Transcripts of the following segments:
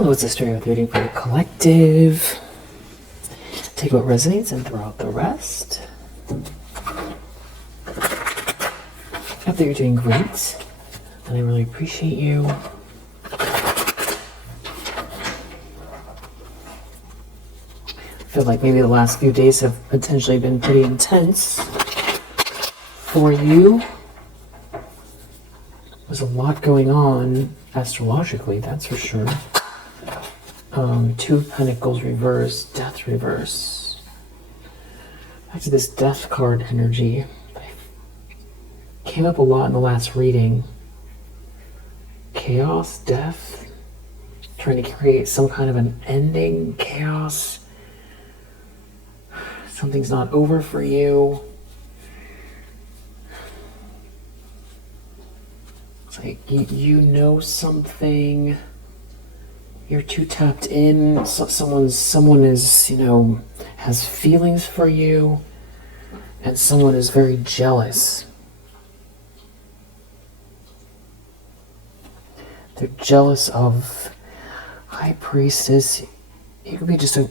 And what's the story with reading for the collective? Take what resonates and throw out the rest. I hope that you're doing great, and I really appreciate you. I feel like maybe the last few days have potentially been pretty intense for you. There's a lot going on astrologically, that's for sure. Two of Pentacles reverse, Death reverse. Back to this Death card energy. Came up a lot in the last reading. Chaos, death, trying to create some kind of an ending, chaos. Something's not over for you. It's like you know something. You're too tapped in. Someone is, has feelings for you, and someone is very jealous. They're jealous of High Priestess. You could be just a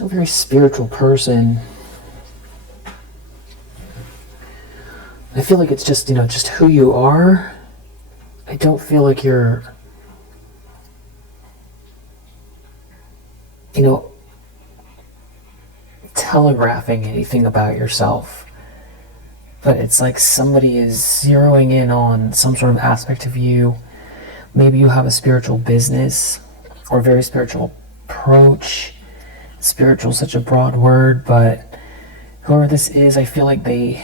very spiritual person. I feel like it's just, just who you are. I don't feel like you're, telegraphing anything about yourself. But it's like somebody is zeroing in on some sort of aspect of you. Maybe you have a spiritual business or a very spiritual approach. Spiritual is such a broad word, but whoever this is, I feel like they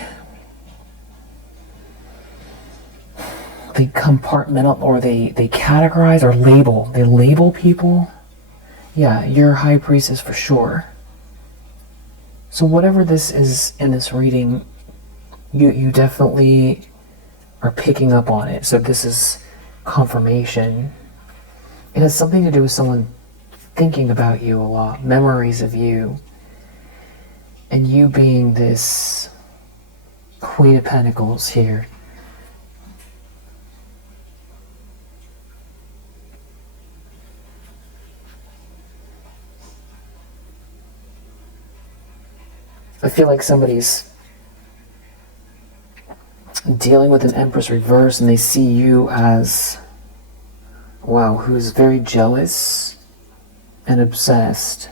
compartmentalize, or they categorize or label. They label people. Yeah, you're High Priestess for sure. So whatever this is in this reading, you definitely are picking up on it. So this is confirmation. It has something to do with someone thinking about you a lot, memories of you, and you being this Queen of Pentacles here. I feel like somebody's dealing with an Empress reverse and they see you as, wow, who's very jealous and obsessed.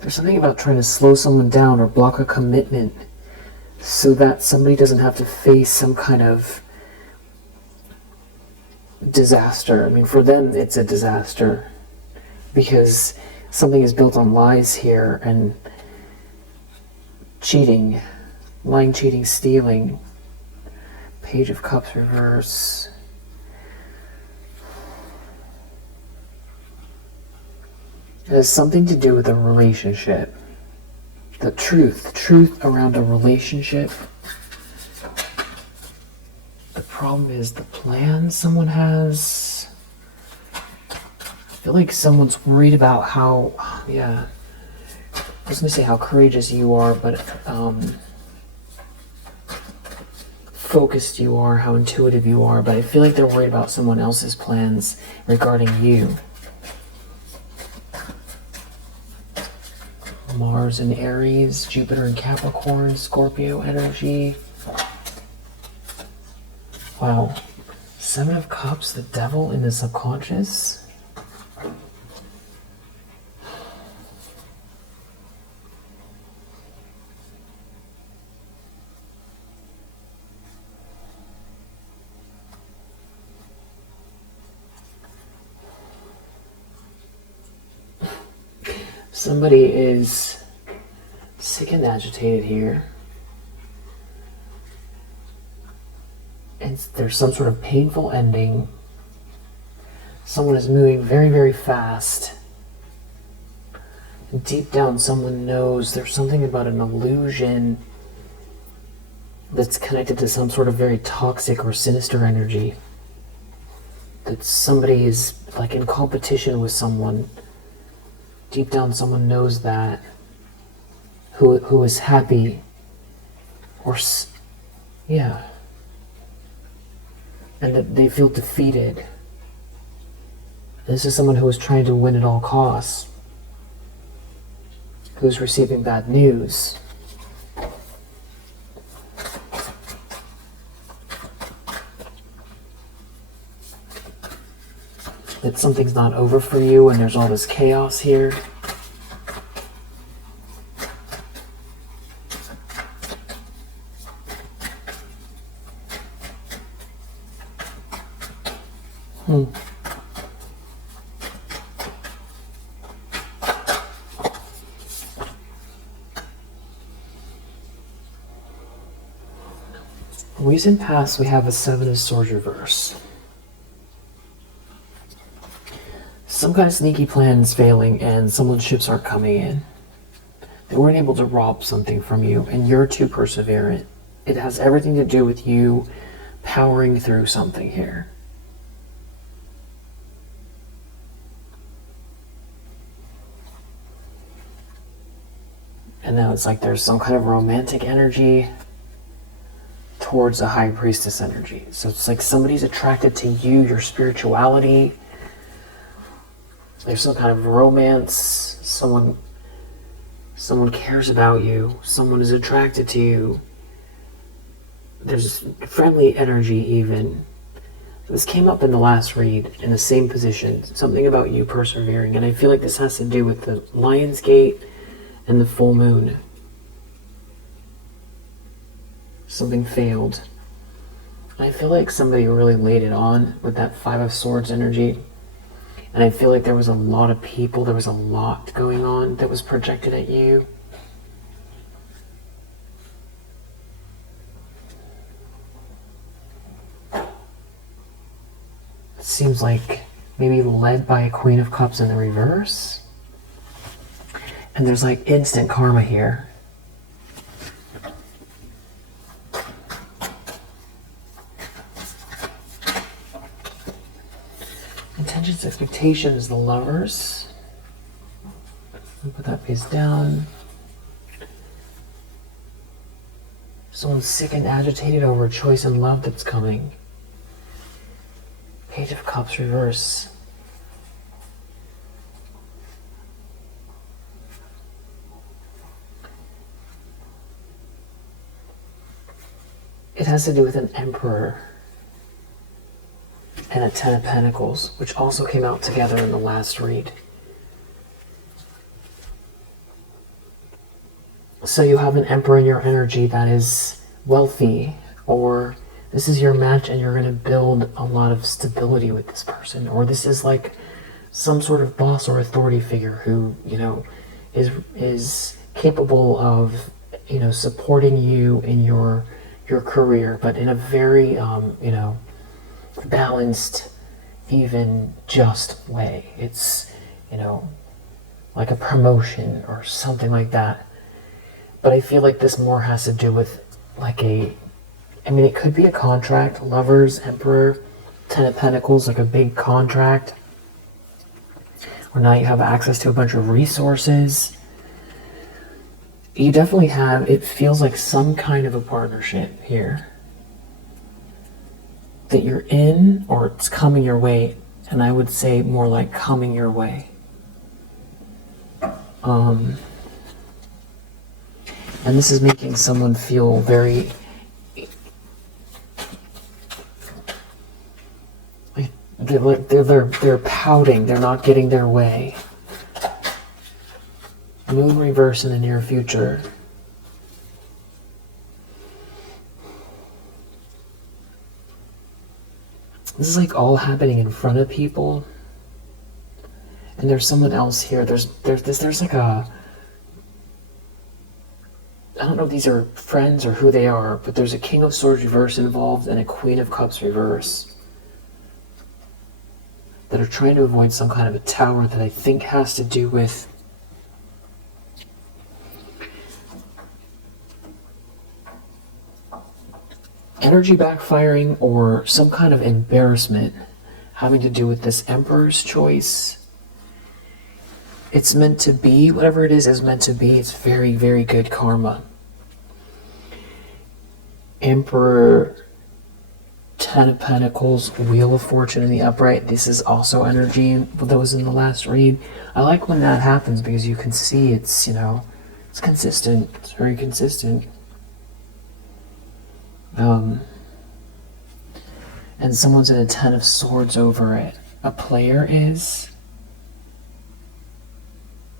There's something about trying to slow someone down or block a commitment so that somebody doesn't have to face some kind of disaster. I mean, for them, it's a disaster because something is built on lies here and cheating, lying, cheating, stealing. Page of Cups reverse. It has something to do with a relationship. The truth around a relationship. The problem is the plan someone has. I feel like someone's worried about how, I was going to say how courageous you are, but focused you are, how intuitive you are, but I feel like they're worried about someone else's plans regarding you. Mars in Aries, Jupiter in Capricorn, Scorpio energy. Wow. Seven of Cups, the Devil in the subconscious. Somebody is sick and agitated here. And there's some sort of painful ending. Someone is moving very, very fast. And deep down, someone knows there's something about an illusion that's connected to some sort of very toxic or sinister energy. That somebody is like in competition with someone. Deep down, someone knows that. Who is happy Or, yeah. And that they feel defeated. This is someone who is trying to win at all costs, who's receiving bad news. That something's not over for you and there's all this chaos here. Recent past, we have a 7 of Swords reverse. Some kind of sneaky plan is failing and someone's ships aren't coming in. They weren't able to rob something from you and you're too perseverant. It has everything to do with you powering through something here. And now it's like there's some kind of romantic energy towards a high priestess energy. So it's like somebody's attracted to you, your spirituality. There's some kind of romance. Someone cares about you. Someone is attracted to you. There's friendly energy even. This came up in the last read in the same position. Something about you persevering. And I feel like this has to do with the Lion's Gate and the full moon. Something failed. And I feel like somebody really laid it on with that 5 of Swords energy. And I feel like there was a lot of people, there was a lot going on that was projected at you. It seems like maybe led by a Queen of Cups in the reverse. And there's like instant karma here. Intentions, expectations, the Lovers. Put that face down. Someone's sick and agitated over a choice in love that's coming. Page of Cups reverse. It has to do with an Emperor and a 10 of Pentacles, which also came out together in the last read. So you have an Emperor in your energy that is wealthy, or this is your match and you're going to build a lot of stability with this person, or this is like some sort of boss or authority figure who, you know, is capable of, you know, supporting you in your career, but in a very, you know, balanced, even, just way. It's, you know, like a promotion or something like that. But I feel like this more has to do with like I mean, it could be a contract, Lovers, Emperor, 10 of Pentacles, like a big contract, where now you have access to a bunch of resources. You definitely have, it feels like some kind of a partnership here that you're in, or it's coming your way, and I would say more like coming your way. And this is making someone feel very, like they're pouting, they're not getting their way. Moon reverse in the near future. This is like all happening in front of people. And there's someone else here. There's like a, I don't know if these are friends or who they are, but there's a King of Swords reverse involved and a Queen of Cups reverse that are trying to avoid some kind of a tower that I think has to do with energy backfiring or some kind of embarrassment having to do with this Emperor's choice. It's meant to be, whatever it is meant to be. It's very, very good karma. Emperor, Ten of Pentacles, Wheel of Fortune in the upright. This is also energy that was in the last read. I like when that happens because you can see it's, you know, it's consistent. It's very consistent. And someone's in a Ten of Swords over it. A player is,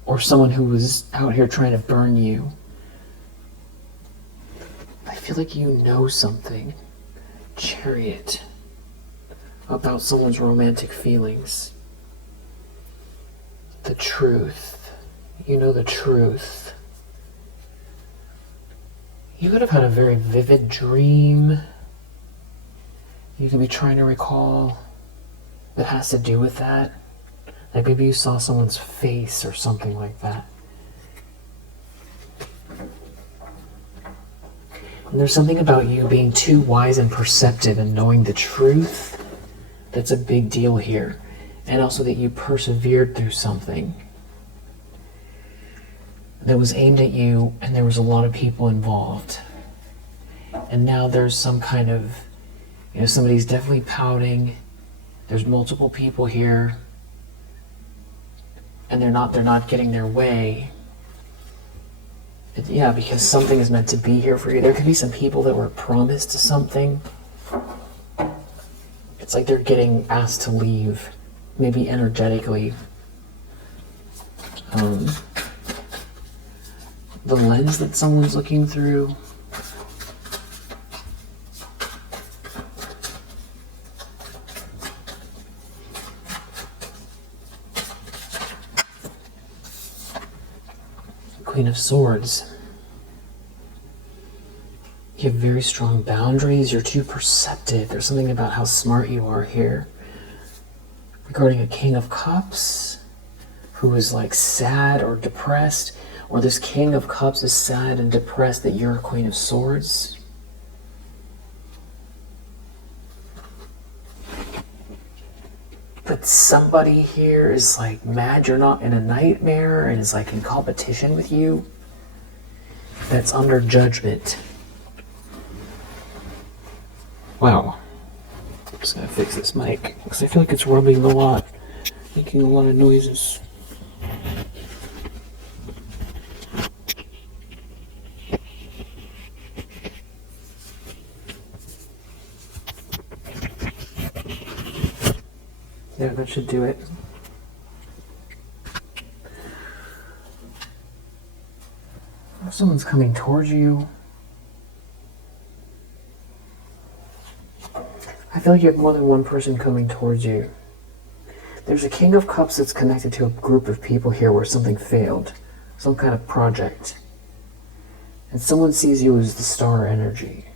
or someone who was out here trying to burn you. I feel like you know something, Chariot, about someone's romantic feelings. The truth. You know the truth. You could have had a very vivid dream. You could be trying to recall that has to do with that. Like maybe you saw someone's face or something like that. And there's something about you being too wise and perceptive and knowing the truth that's a big deal here. And also that you persevered through something that was aimed at you, and there was a lot of people involved. And now there's some kind of, you know, somebody's definitely pouting. There's multiple people here, and they're not getting their way. Yeah, because something is meant to be here for you. There could be some people that were promised something. It's like they're getting asked to leave, maybe energetically. The lens that someone's looking through. Queen of Swords. You have very strong boundaries. You're too perceptive. There's something about how smart you are here. Regarding a King of Cups, who is like sad or depressed, or this King of Cups is sad and depressed that you're a Queen of Swords. But somebody here is like mad you're not in a nightmare and is like in competition with you. That's under judgment. Wow. I'm just gonna fix this mic because I feel like it's rumbling a lot, making a lot of noises. Yeah, that should do it. Someone's coming towards you. I feel like you have more than one person coming towards you. There's a King of Cups that's connected to a group of people here where something failed, some kind of project. And someone sees you as the star energy,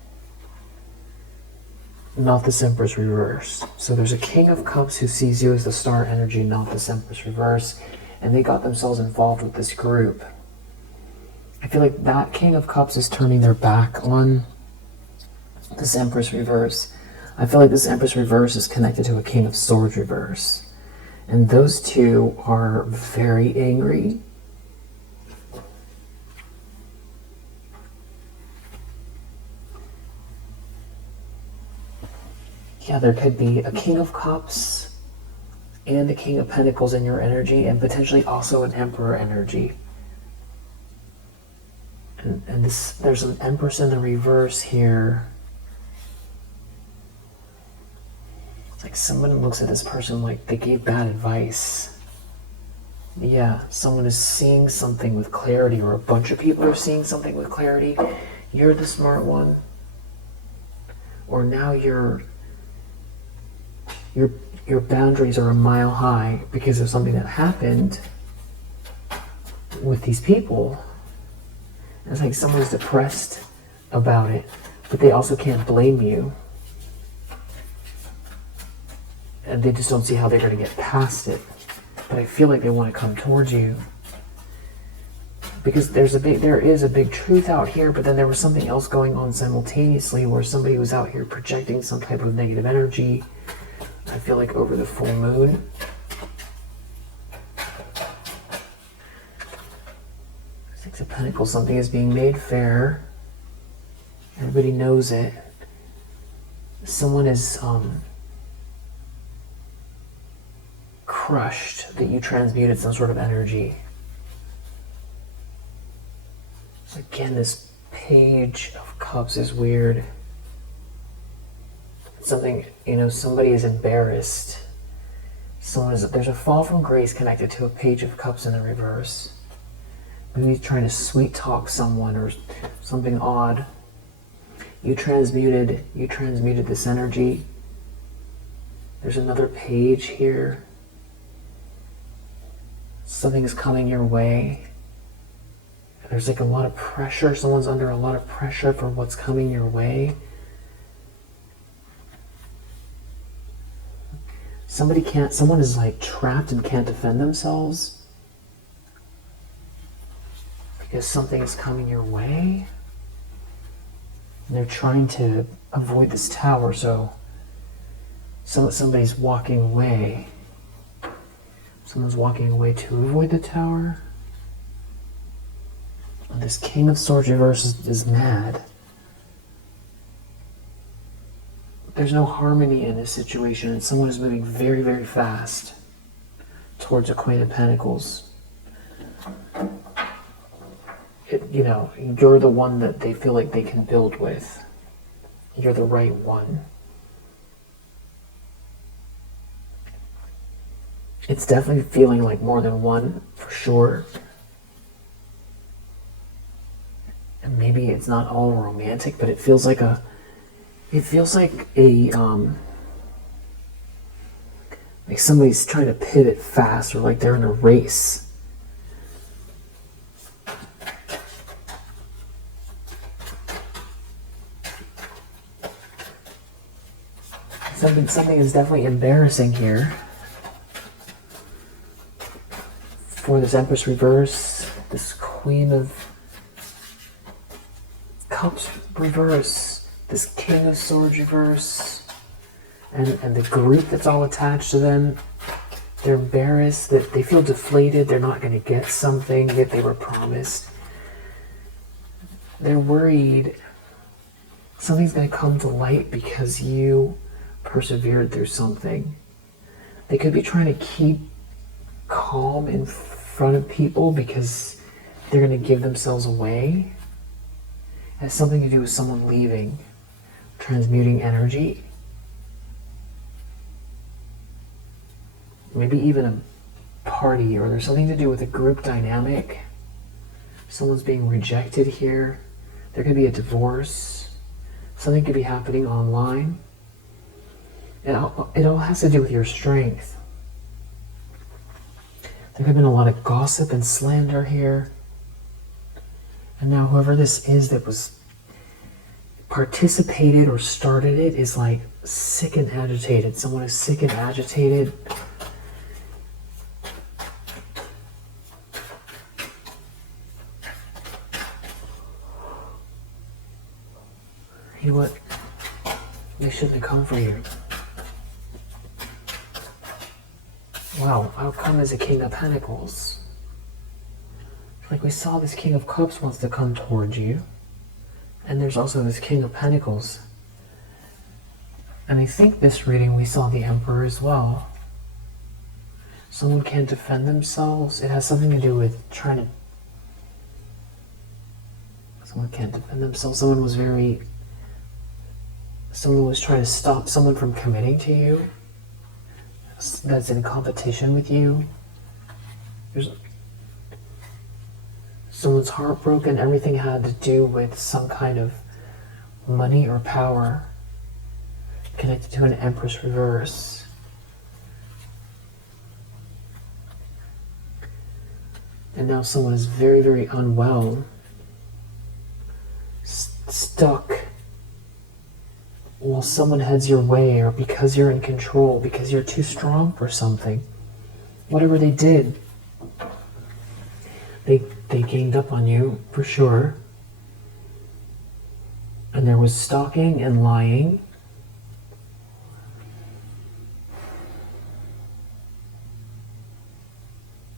not the Empress reverse. So there's a King of Cups who sees you as the star energy, not the Empress reverse, and they got themselves involved with this group. I feel like that King of Cups is turning their back on this Empress reverse. I feel like this Empress reverse is connected to a King of Swords reverse. And those two are very angry. Yeah, there could be a King of Cups and a King of Pentacles in your energy, and potentially also an Emperor energy. And there's an Empress in the reverse here. It's like someone looks at this person like they gave bad advice. Yeah, someone is seeing something with clarity, or a bunch of people are seeing something with clarity. You're the smart one. Or now your boundaries are a mile high because of something that happened with these people. It's like someone's depressed about it, but they also can't blame you. And they just don't see how they're going to get past it. But I feel like they want to come towards you. Because there is a big truth out here, but then there was something else going on simultaneously where somebody was out here projecting some type of negative energy. I feel like over the full moon. Six of Pentacles, something is being made fair. Everybody knows it. Someone is crushed that you transmuted some sort of energy. Again, this Page of Cups is weird. Something, somebody is embarrassed. There's a fall from grace connected to a Page of Cups in the reverse. Maybe trying to sweet talk someone or something odd. You transmuted this energy. There's another page here. Something is coming your way. There's like a lot of pressure. Someone's under a lot of pressure for what's coming your way. Someone is like trapped and can't defend themselves because something is coming your way. And they're trying to avoid this tower, so somebody's walking away. Someone's walking away to avoid the tower. And this King of Swords reverse is mad. There's no harmony in this situation, and someone is moving very, very fast towards a Queen of Pentacles. You're the one that they feel like they can build with. You're the right one. It's definitely feeling like more than one, for sure. And maybe it's not all romantic, but it feels like like somebody's trying to pivot fast, or like they're in a race. Something is definitely embarrassing here. For this Empress reverse, this Queen of Cups reverse, this King of Swords reverse, and the group that's all attached to them, they're embarrassed, that they feel deflated, they're not going to get something that they were promised. They're worried something's going to come to light because you persevered through something. They could be trying to keep calm in front of people because they're going to give themselves away. It has something to do with someone leaving, transmuting energy. Maybe even a party, or there's something to do with a group dynamic. Someone's being rejected here. There could be a divorce. Something could be happening online. It all has to do with your strength. There could have been a lot of gossip and slander here. And now whoever this is that was participated or started it is like sick and agitated. Someone is sick and agitated. You know what? They shouldn't have come for you. Wow, out comes a King of Pentacles. Like we saw, this King of Cups wants to come towards you. And there's also this King of Pentacles. And I think this reading we saw the Emperor as well. Someone can't defend themselves. It has something to do with someone can't defend themselves. Someone was trying to stop someone from committing to you. That's in competition with you. Someone's heartbroken. Everything had to do with some kind of money or power connected to an Empress reverse. And now someone is very, very unwell, stuck, while someone heads your way, or because you're in control, because you're too strong for something. Whatever they did, they ganged up on you, for sure. And there was stalking and lying.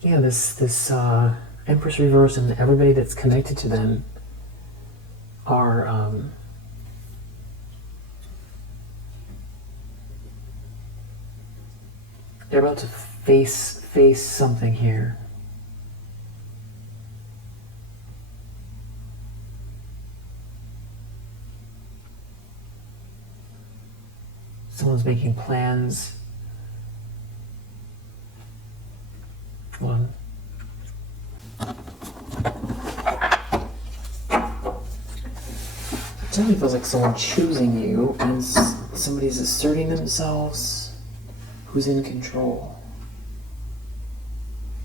Yeah, this Empress reverse and everybody that's connected to them are They're about to face something here. Someone's making plans. One. It definitely feels like someone choosing you, and somebody's asserting themselves who's in control.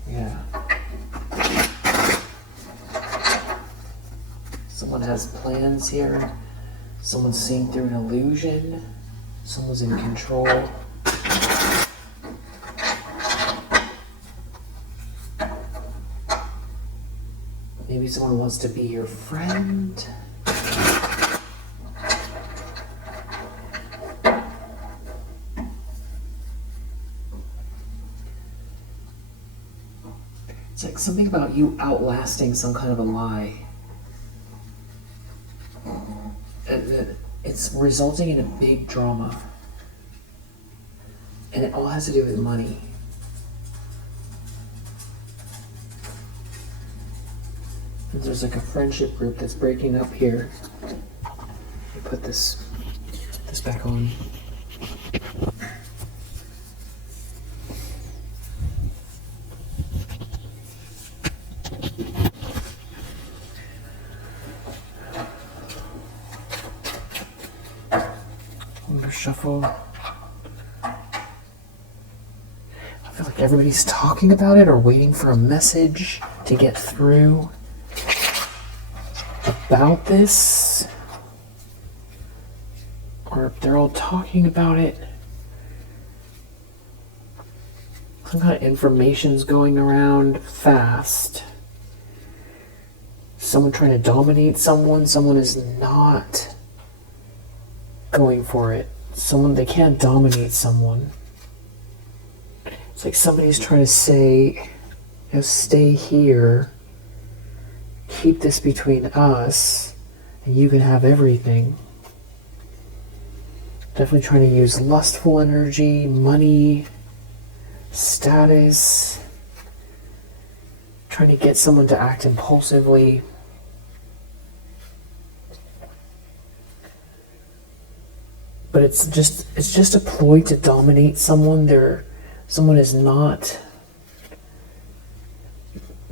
Yeah. Someone has plans here. Someone's seeing through an illusion. Someone's in control. Maybe someone wants to be your friend. It's like something about you outlasting some kind of a lie. It's resulting in a big drama. And it all has to do with money. And there's like a friendship group that's breaking up here. Let me put this back on. Shuffle. I feel like everybody's talking about it or waiting for a message to get through about this, or if they're all talking about it, some kind of information's going around fast. Someone trying to dominate someone is not going for it. They can't dominate someone. It's like somebody's trying to say, stay here, keep this between us, and you can have everything. Definitely trying to use lustful energy, money, status, trying to get someone to act impulsively. But it's just a ploy to dominate someone. Someone is not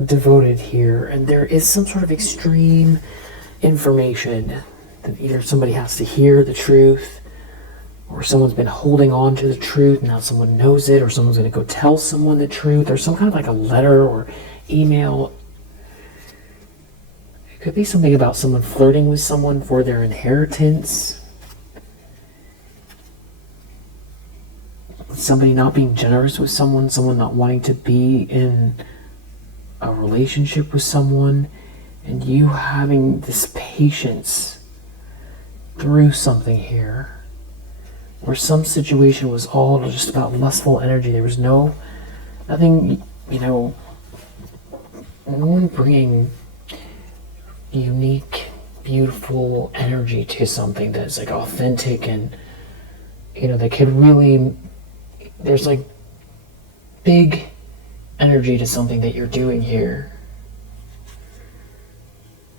devoted here, and there is some sort of extreme information that either somebody has to hear the truth, or someone's been holding on to the truth, now someone knows it, or someone's going to go tell someone the truth, or some kind of like a letter or email. It could be something about someone flirting with someone for their inheritance. Somebody not being generous with someone not wanting to be in a relationship with someone, and you having this patience through something here, where some situation was all just about lustful energy. There was nothing, no one bringing unique, beautiful energy to something that's like authentic and, that could really, there's like big energy to something that you're doing here.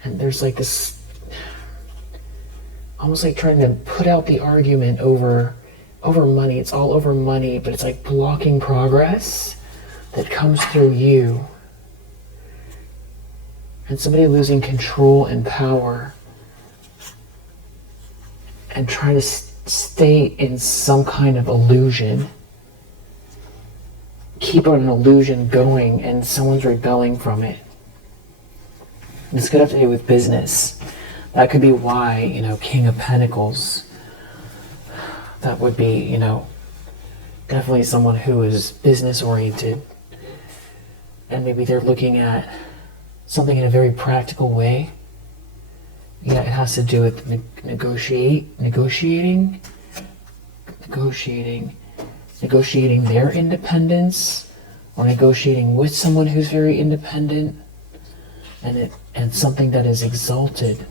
And there's like this, almost like trying to put out the argument over money. It's all over money, but it's like blocking progress that comes through you. And somebody losing control and power and trying to stay in some kind of illusion. Keep an illusion going, and someone's rebelling from it. This could have to do with business. That could be why, King of Pentacles. That would be, definitely someone who is business oriented. And maybe they're looking at something in a very practical way. It has to do with negotiating their independence, or negotiating with someone who's very independent, and something that is exalted.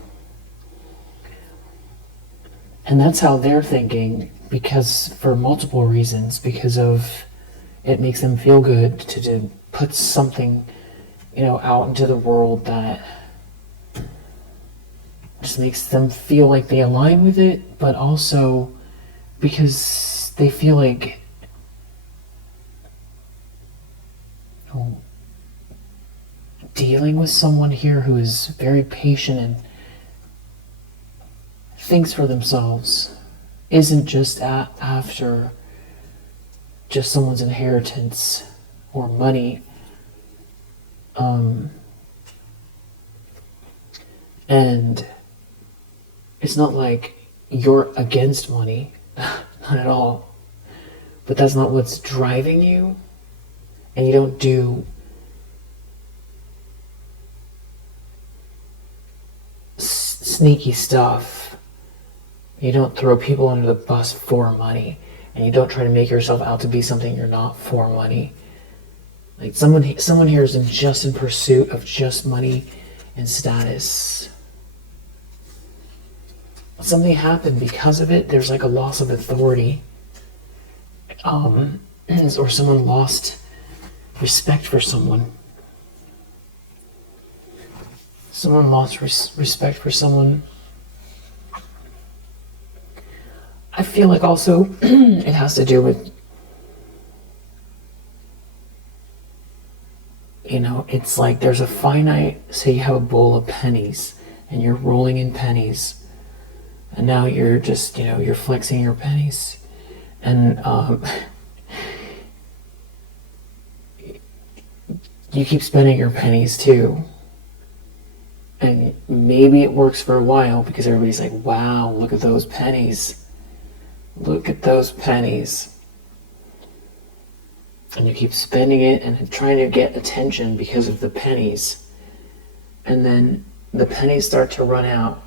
And that's how they're thinking, because for multiple reasons, because of it makes them feel good to put something, out into the world that just makes them feel like they align with it, but also because they feel like dealing with someone here who is very patient and thinks for themselves isn't just after just someone's inheritance or money. And it's not like you're against money, not at all. But that's not what's driving you. And you don't do sneaky stuff. You don't throw people under the bus for money. And you don't try to make yourself out to be something you're not for money. Like someone here is just in pursuit of just money and status. Something happened because of it. There's like a loss of authority. Or someone lost respect for someone. Someone lost respect for someone. I feel like also it has to do with, it's like there's a finite, say you have a bowl of pennies and you're rolling in pennies and now you're just, you're flexing your pennies and you keep spending your pennies too. And maybe it works for a while because everybody's like, wow, look at those pennies. Look at those pennies. And you keep spending it and trying to get attention because of the pennies. And then the pennies start to run out.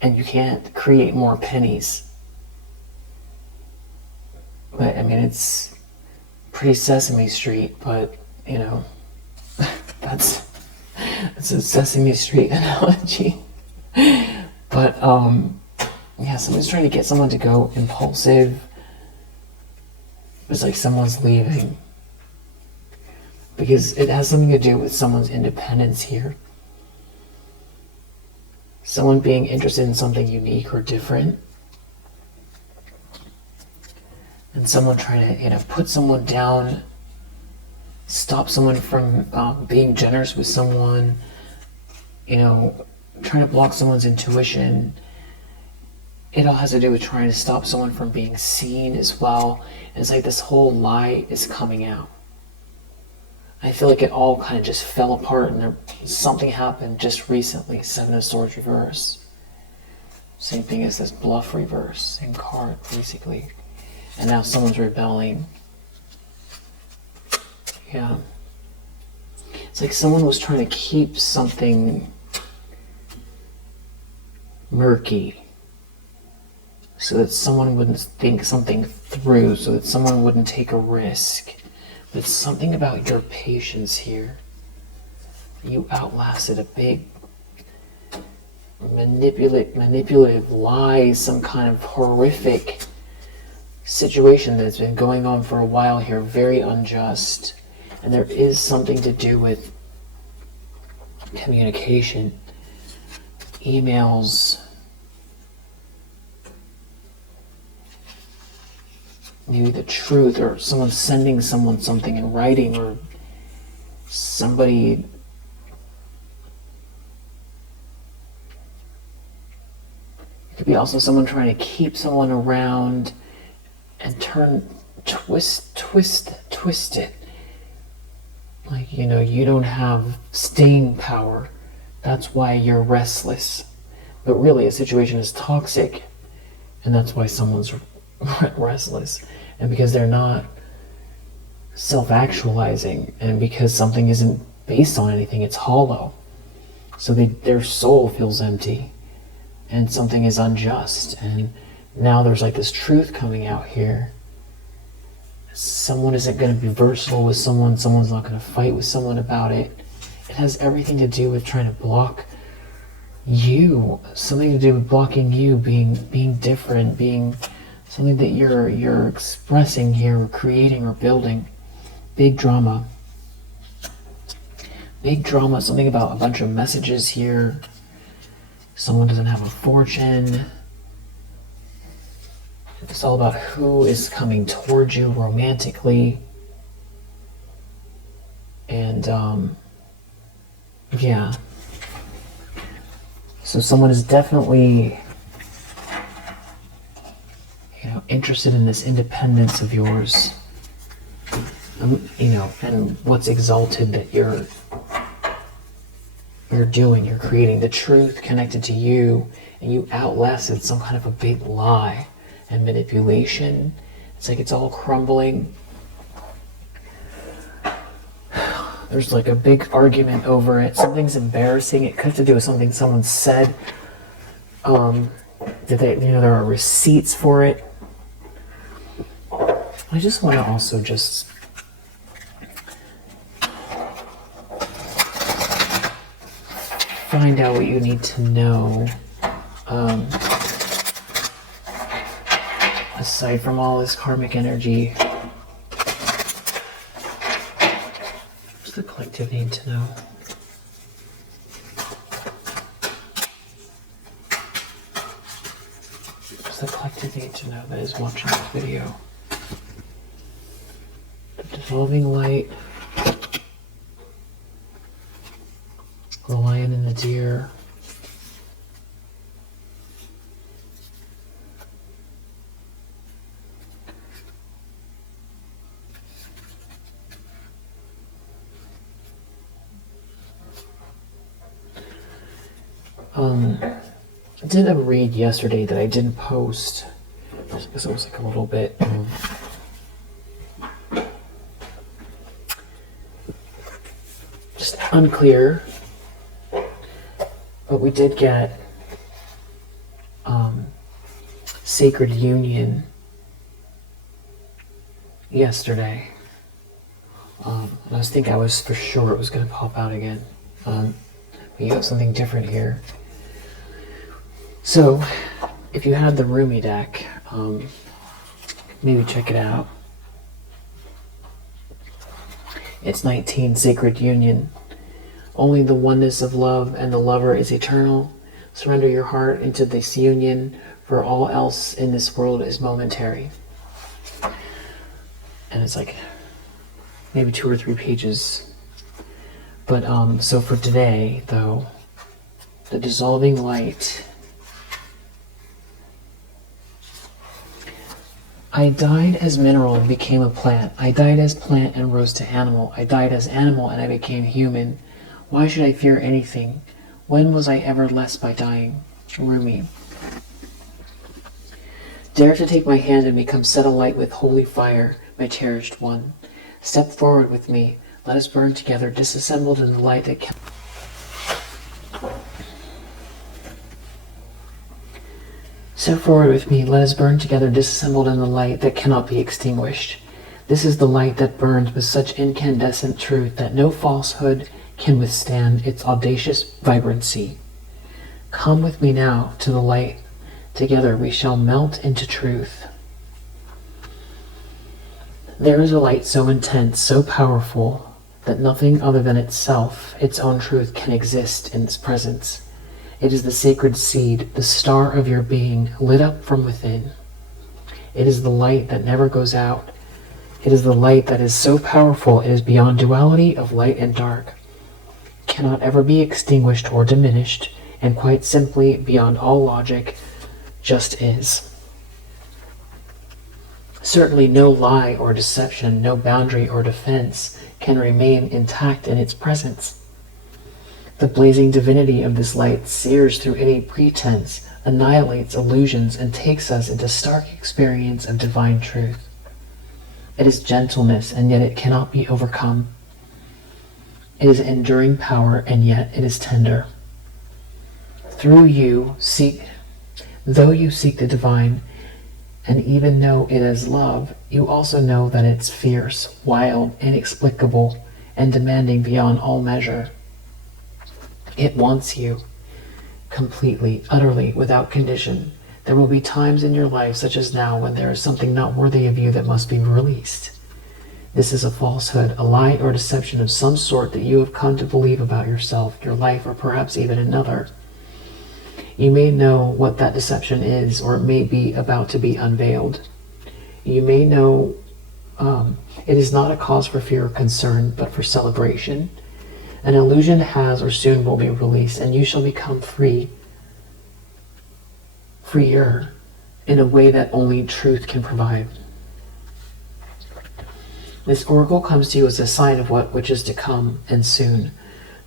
And you can't create more pennies. But I mean, it's pretty Sesame Street, but that's a Sesame Street analogy. But someone's trying to get someone to go impulsive. It's like someone's leaving. Because it has something to do with someone's independence here. Someone being interested in something unique or different. And someone trying to, put someone down, stop someone from being generous with someone, trying to block someone's intuition. It all has to do with trying to stop someone from being seen as well. And it's like this whole lie is coming out. I feel like it all kind of just fell apart and something happened just recently. Seven of Swords reverse. Same thing as this Bluff reverse. Same card, basically. And now someone's rebelling. Yeah. It's like someone was trying to keep something murky so that someone wouldn't think something through, so that someone wouldn't take a risk. But it's something about your patience here. You outlasted a big manipulative lie, some kind of horrific situation that's been going on for a while here, very unjust. And there is something to do with communication, emails, maybe the truth, or someone sending someone something in writing, or somebody it could be also someone trying to keep someone around and twist it. Like, you don't have staying power. That's why you're restless. But really, a situation is toxic, and that's why someone's restless. And because they're not self-actualizing, and because something isn't based on anything, it's hollow. So their soul feels empty, and something is unjust. And now there's like this truth coming out here. Someone isn't going to be versatile with someone. Someone's not going to fight with someone about it. It has everything to do with trying to block you, something to do with blocking you being different, being something that you're expressing here, or creating, or building. Big drama. Big drama, something about a bunch of messages here. Someone doesn't have a fortune. It's all about who is coming towards you romantically. And, yeah. So someone is definitely, interested in this independence of yours. And what's exalted that you're doing, you're creating, the truth connected to you, and you outlasted some kind of a big lie and manipulation. It's like it's all crumbling. There's like a big argument over it. Something's embarrassing. It could have to do with something someone said. There are receipts for it. I just want to also just find out what you need to know, aside from all this karmic energy. What's the collective need to know? What's the collective need to know that is watching this video? The dissolving light. The lion and the deer. I did a read yesterday that I didn't post just because it was like a little bit just unclear. But we did get Sacred Union yesterday. And I was for sure it was going to pop out again. But you have something different here. So, if you had the Rumi deck, maybe check it out. It's 19, Sacred Union. Only the oneness of love and the lover is eternal. Surrender your heart into this union, for all else in this world is momentary. And it's like maybe 2 or 3 pages. But so for today, though, the dissolving light. I died as mineral and became a plant. I died as plant and rose to animal. I died as animal and I became human. Why should I fear anything? When was I ever less by dying? Rumi. Dare to take my hand and become set alight with holy fire, my cherished one. Step forward with me. Let us burn together, disassembled in the light that can. Step forward with me. Let us burn together, disassembled in the light that cannot be extinguished. This is the light that burns with such incandescent truth that no falsehood can withstand its audacious vibrancy. Come with me now to the light. Together we shall melt into truth. There is a light so intense, so powerful, that nothing other than itself, its own truth, can exist in its presence. It is the sacred seed, the star of your being, lit up from within. It is the light that never goes out. It is the light that is so powerful it is beyond duality of light and dark, cannot ever be extinguished or diminished, and quite simply, beyond all logic, just is. Certainly no lie or deception, no boundary or defense can remain intact in its presence. The blazing divinity of this light sears through any pretense, annihilates illusions, and takes us into stark experience of divine truth. It is gentleness, and yet it cannot be overcome. It is enduring power, and yet it is tender. Though you seek the divine, and even know it as love, you also know that it's fierce, wild, inexplicable, and demanding beyond all measure. It wants you. completely, utterly, without condition. There will be times in your life, such as now, when there is something not worthy of you that must be released. This is a falsehood, a lie or deception of some sort that you have come to believe about yourself, your life, or perhaps even another. You may know what that deception is, or it may be about to be unveiled. You may know it is not a cause for fear or concern, but for celebration. An illusion has or soon will be released, and you shall become freer in a way that only truth can provide. This oracle comes to you as a sign of which is to come, and soon.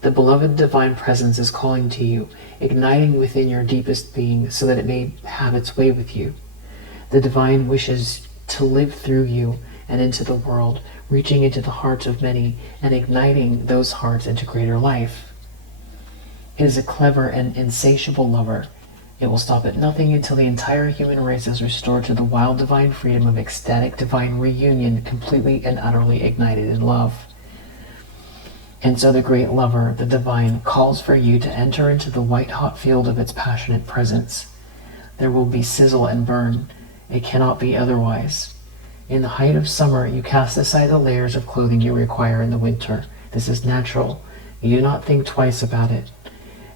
The beloved divine presence is calling to you, igniting within your deepest being so that it may have its way with you. The divine wishes to live through you and into the world, reaching into the hearts of many and igniting those hearts into greater life. It is a clever and insatiable lover. It will stop at nothing until the entire human race is restored to the wild divine freedom of ecstatic divine reunion, completely and utterly ignited in love. And so the great lover, the divine, calls for you to enter into the white-hot field of its passionate presence. There will be sizzle and burn. It cannot be otherwise. In the height of summer, you cast aside the layers of clothing you require in the winter. This is natural. You do not think twice about it.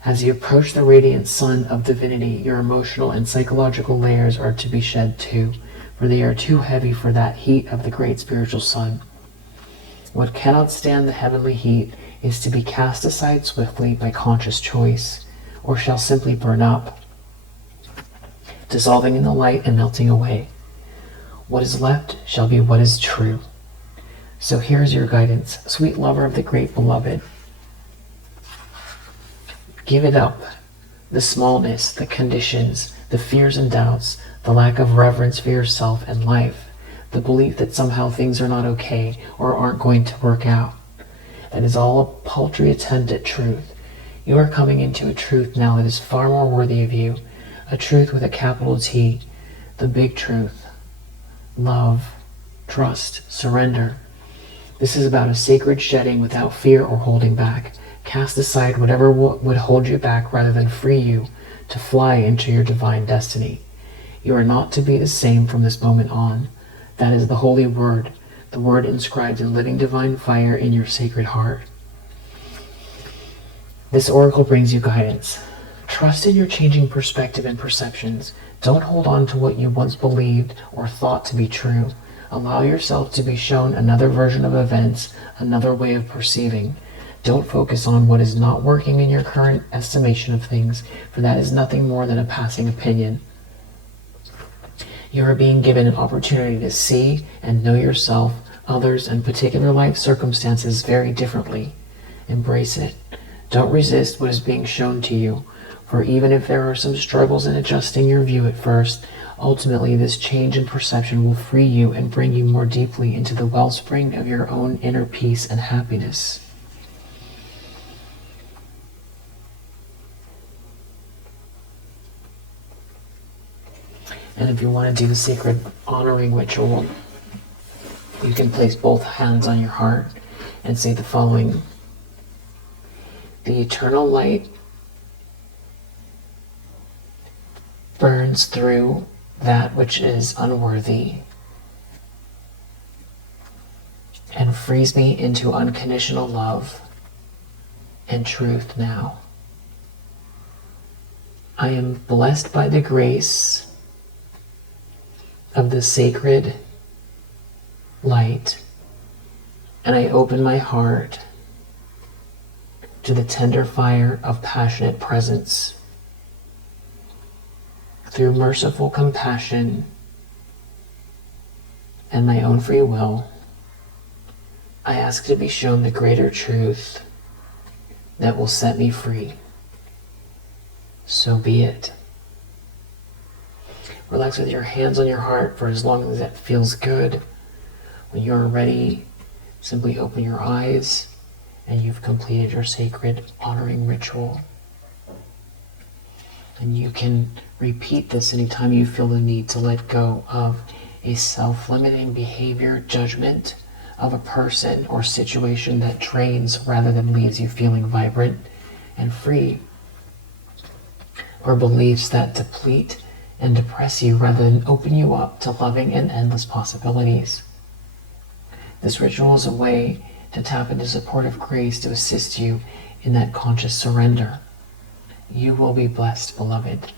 As you approach the radiant sun of divinity, your emotional and psychological layers are to be shed too, for they are too heavy for that heat of the great spiritual sun. What cannot stand the heavenly heat is to be cast aside swiftly by conscious choice, or shall simply burn up, dissolving in the light and melting away. What is left shall be what is true. So here is your guidance, sweet lover of the great beloved. Give it up, the smallness, the conditions, the fears and doubts, the lack of reverence for yourself and life, the belief that somehow things are not okay or aren't going to work out. That is all a paltry attempt at truth. You are coming into a truth now that is far more worthy of you, a truth with a capital T, the big truth. Love, trust, surrender. This is about a sacred shedding without fear or holding back. Cast aside whatever would hold you back rather than free you to fly into your divine destiny. You are not to be the same from this moment on. That is the holy word, the word inscribed in living divine fire in your sacred heart. This oracle brings you guidance. Trust in your changing perspective and perceptions. Don't hold on to what you once believed or thought to be true. Allow yourself to be shown another version of events, another way of perceiving. Don't focus on what is not working in your current estimation of things, for that is nothing more than a passing opinion. You are being given an opportunity to see and know yourself, others, and particular life circumstances very differently. Embrace it. Don't resist what is being shown to you, for even if there are some struggles in adjusting your view at first, ultimately this change in perception will free you and bring you more deeply into the wellspring of your own inner peace and happiness. And if you want to do the sacred honoring ritual, you can place both hands on your heart and say the following. The eternal light burns through that which is unworthy and frees me into unconditional love and truth now. I am blessed by the grace of the sacred light, and I open my heart to the tender fire of passionate presence. Through merciful compassion and my own free will, I ask to be shown the greater truth that will set me free. So be it. Relax with your hands on your heart for as long as that feels good. When you are ready, simply open your eyes and you've completed your sacred honoring ritual. And you can repeat this anytime you feel the need to let go of a self-limiting behavior, judgment of a person or situation that drains rather than leaves you feeling vibrant and free. or beliefs that deplete and depress you rather than open you up to loving and endless possibilities. This ritual is a way to tap into supportive grace to assist you in that conscious surrender. You will be blessed, beloved.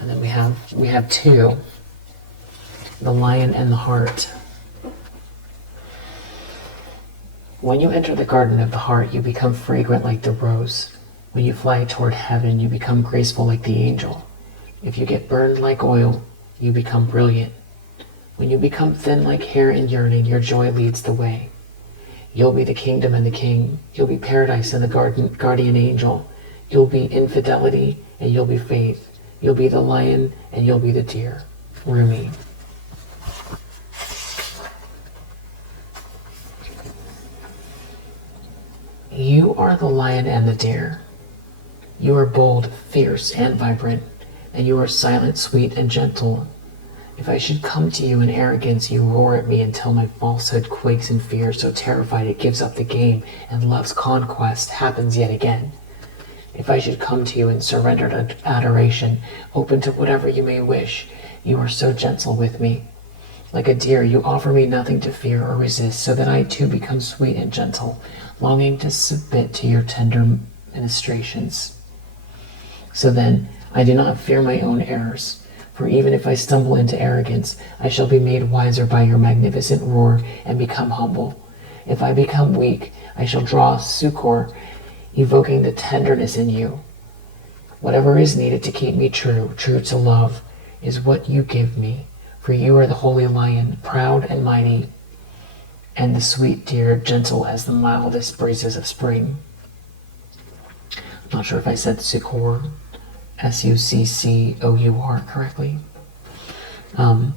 And then we have two, the lion and the heart. When you enter the garden of the heart, you become fragrant like the rose. When you fly toward heaven, you become graceful like the angel. If you get burned like oil, you become brilliant. When you become thin like hair and yearning, your joy leads the way. You'll be the kingdom and the king. You'll be paradise and the guardian angel. You'll be infidelity and you'll be faith. You'll be the lion and you'll be the deer. Rumi. You are the lion and the deer. You are bold, fierce, and vibrant, and you are silent, sweet, and gentle. If I should come to you in arrogance, you roar at me until my falsehood quakes in fear, so terrified it gives up the game, and love's conquest happens yet again. If I should come to you in surrendered adoration, open to whatever you may wish, you are so gentle with me. Like a deer, you offer me nothing to fear or resist, so that I too become sweet and gentle, longing to submit to your tender ministrations. So then, I do not fear my own errors, for even if I stumble into arrogance, I shall be made wiser by your magnificent roar and become humble. If I become weak, I shall draw succor, evoking the tenderness in you. Whatever is needed to keep me true to love, is what you give me, for you are the holy lion, proud and mighty, and the sweet deer, gentle as the mildest breezes of spring. I'm not sure if I said succor, S-U-C-C-O-U-R correctly. Hello,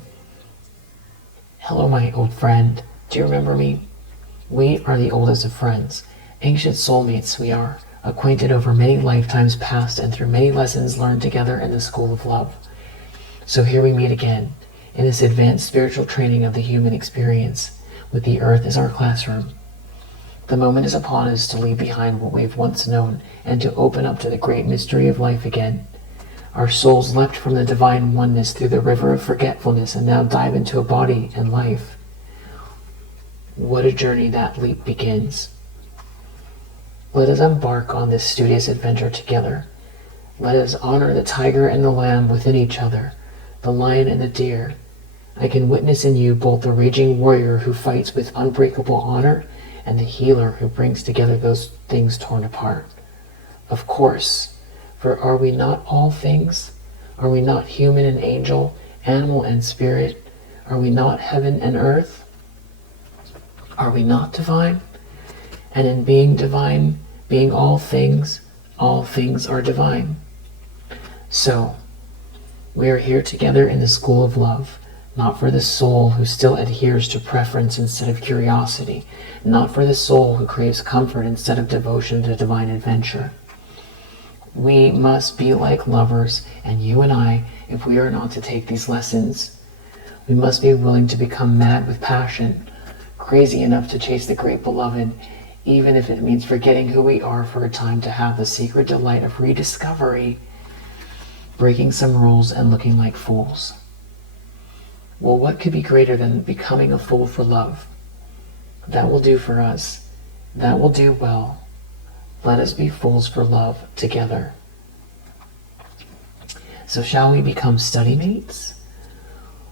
my old friend. Do you remember me? We are the oldest of friends. Ancient soulmates we are, acquainted over many lifetimes past and through many lessons learned together in the school of love. So here we meet again, in this advanced spiritual training of the human experience, with the earth as our classroom. The moment is upon us to leave behind what we've once known and to open up to the great mystery of life again. Our souls leapt from the divine oneness through the river of forgetfulness and now dive into a body and life. What a journey that leap begins. Let us embark on this studious adventure together. Let us honor the tiger and the lamb within each other, the lion and the deer. I can witness in you both the raging warrior who fights with unbreakable honor and the healer who brings together those things torn apart. Of course, for are we not all things? Are we not human and angel, animal and spirit? Are we not heaven and earth? Are we not divine? And in being divine, being all things are divine. So, we are here together in the school of love, not for the soul who still adheres to preference instead of curiosity, not for the soul who craves comfort instead of devotion to divine adventure. We must be like lovers, and you and I, if we are not to take these lessons. We must be willing to become mad with passion, crazy enough to chase the great beloved, even if it means forgetting who we are for a time to have the secret delight of rediscovery, breaking some rules and looking like fools. Well, what could be greater than becoming a fool for love? That will do for us. That will do well. Let us be fools for love together. So shall we become study mates?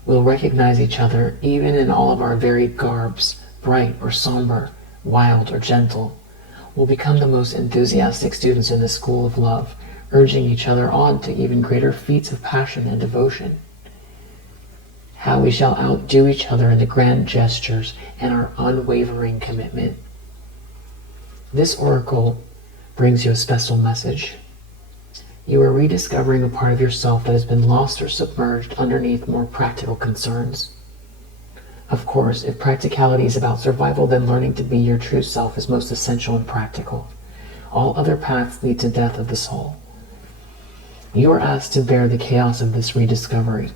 We'll recognize each other even in all of our varied garbs, bright or somber, wild or gentle. We'll become the most enthusiastic students in the school of love, urging each other on to even greater feats of passion and devotion. How we shall outdo each other in the grand gestures and our unwavering commitment. This oracle brings you a special message. You are rediscovering a part of yourself that has been lost or submerged underneath more practical concerns. Of course, if practicality is about survival, then learning to be your true self is most essential and practical. All other paths lead to death of the soul. You are asked to bear the chaos of this rediscovery.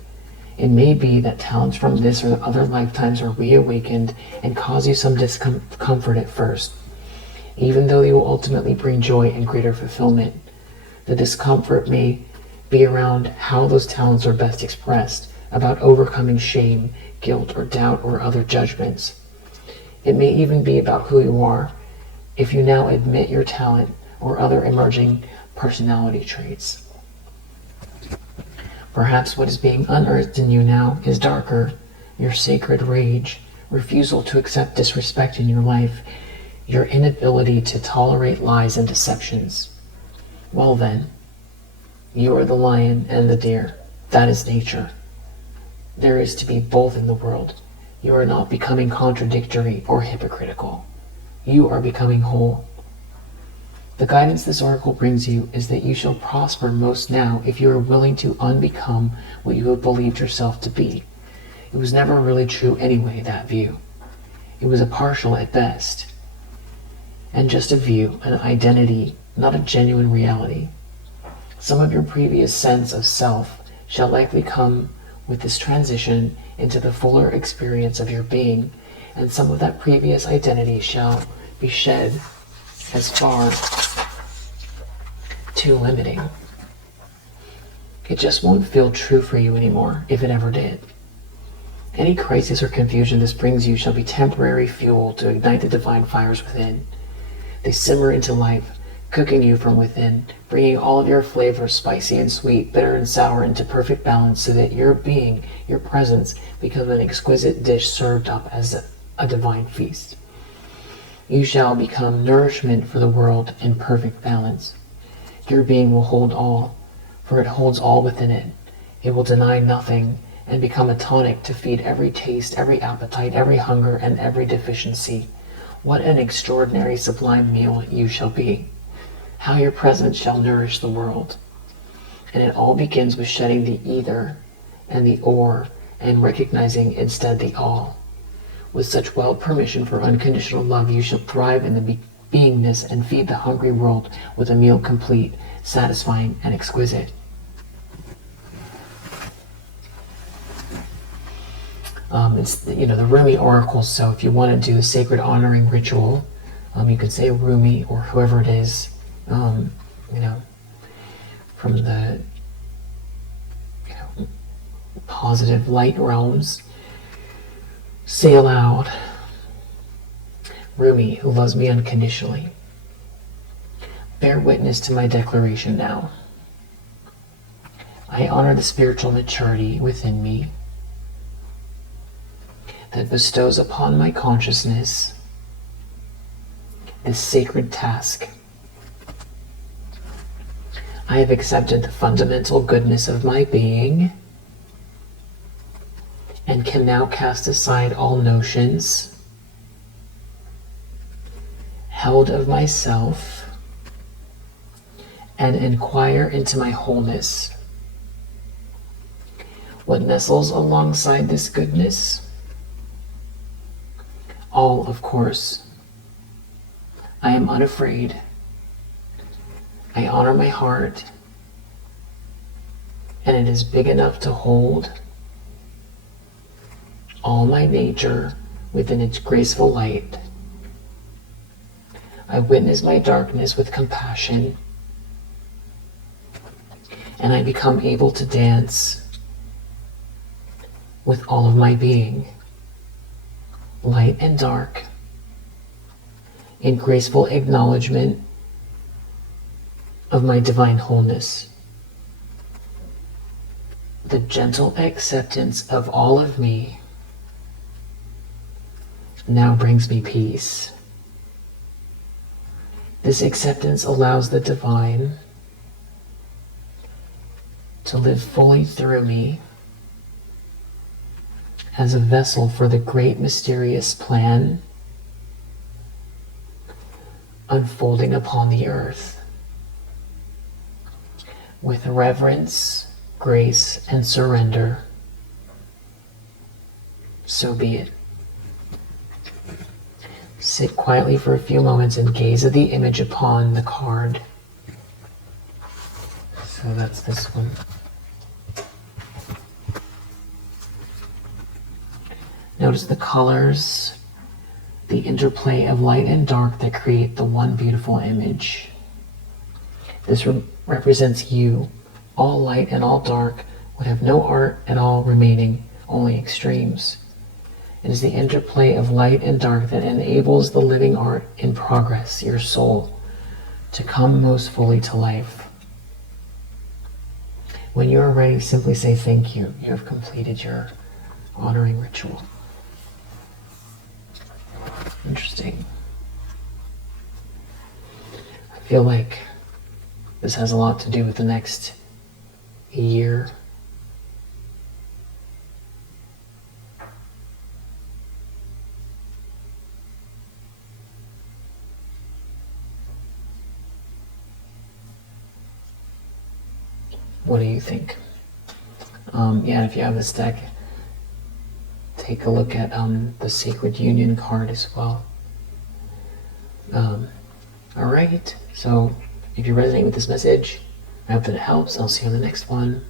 It may be that talents from this or other lifetimes are reawakened and cause you some discomfort at first, even though they will ultimately bring joy and greater fulfillment. The discomfort may be around how those talents are best expressed, about overcoming shame, guilt, or doubt, or other judgments. It may even be about who you are, if you now admit your talent or other emerging personality traits. Perhaps what is being unearthed in you now is darker, your sacred rage, refusal to accept disrespect in your life, your inability to tolerate lies and deceptions. Well then, you are the lion and the deer. That is nature. There is to be both in the world. You are not becoming contradictory or hypocritical. You are becoming whole. The guidance this oracle brings you is that you shall prosper most now if you are willing to unbecome what you have believed yourself to be. It was never really true anyway, that view. It was a partial at best, and just a view, an identity, not a genuine reality. Some of your previous sense of self shall likely come with this transition into the fuller experience of your being, and some of that previous identity shall be shed as far too limiting. It just won't feel true for you anymore, if it ever did. Any crisis or confusion this brings you shall be temporary fuel to ignite the divine fires within. They simmer into life, cooking you from within, bringing all of your flavors, spicy and sweet, bitter and sour, into perfect balance so that your being, your presence, becomes an exquisite dish served up as a divine feast. You shall become nourishment for the world in perfect balance. Your being will hold all, for it holds all within it. It will deny nothing and become a tonic to feed every taste, every appetite, every hunger, and every deficiency. What an extraordinary sublime meal you shall be. How your presence shall nourish the world. And it all begins with shedding the either and the or and recognizing instead the all. With such well permission for unconditional love, you shall thrive in the beingness and feed the hungry world with a meal complete, satisfying, and exquisite. It's the Rumi oracle, so if you want to do a sacred honoring ritual, you could say Rumi or whoever it is, from the positive light realms. Say aloud, Rumi, who loves me unconditionally, bear witness to my declaration now. I honor the spiritual maturity within me that bestows upon my consciousness this sacred task. I have accepted the fundamental goodness of my being and can now cast aside all notions held of myself and inquire into my wholeness. What nestles alongside this goodness? All, of course. I am unafraid. I honor my heart, and it is big enough to hold all my nature within its graceful light. I witness my darkness with compassion, and I become able to dance with all of my being, light and dark, in graceful acknowledgement of my divine wholeness. The gentle acceptance of all of me now brings me peace. This acceptance allows the divine to live fully through me as a vessel for the great mysterious plan unfolding upon the earth. With reverence, grace, and surrender, so be it. Sit quietly for a few moments and gaze at the image upon the card. So that's this one. Notice the colors, the interplay of light and dark that create the one beautiful image. This represents you. All light and all dark would have no art at all remaining, only extremes. It is the interplay of light and dark that enables the living art in progress, your soul, to come most fully to life. When you are ready, simply say thank you. You have completed your honoring ritual. Interesting. I feel like this has a lot to do with the next year. What do you think? Yeah, if you have this deck, take a look at the Sacred Union card as well. Alright, so if you resonate with this message, I hope that it helps. I'll see you on the next one.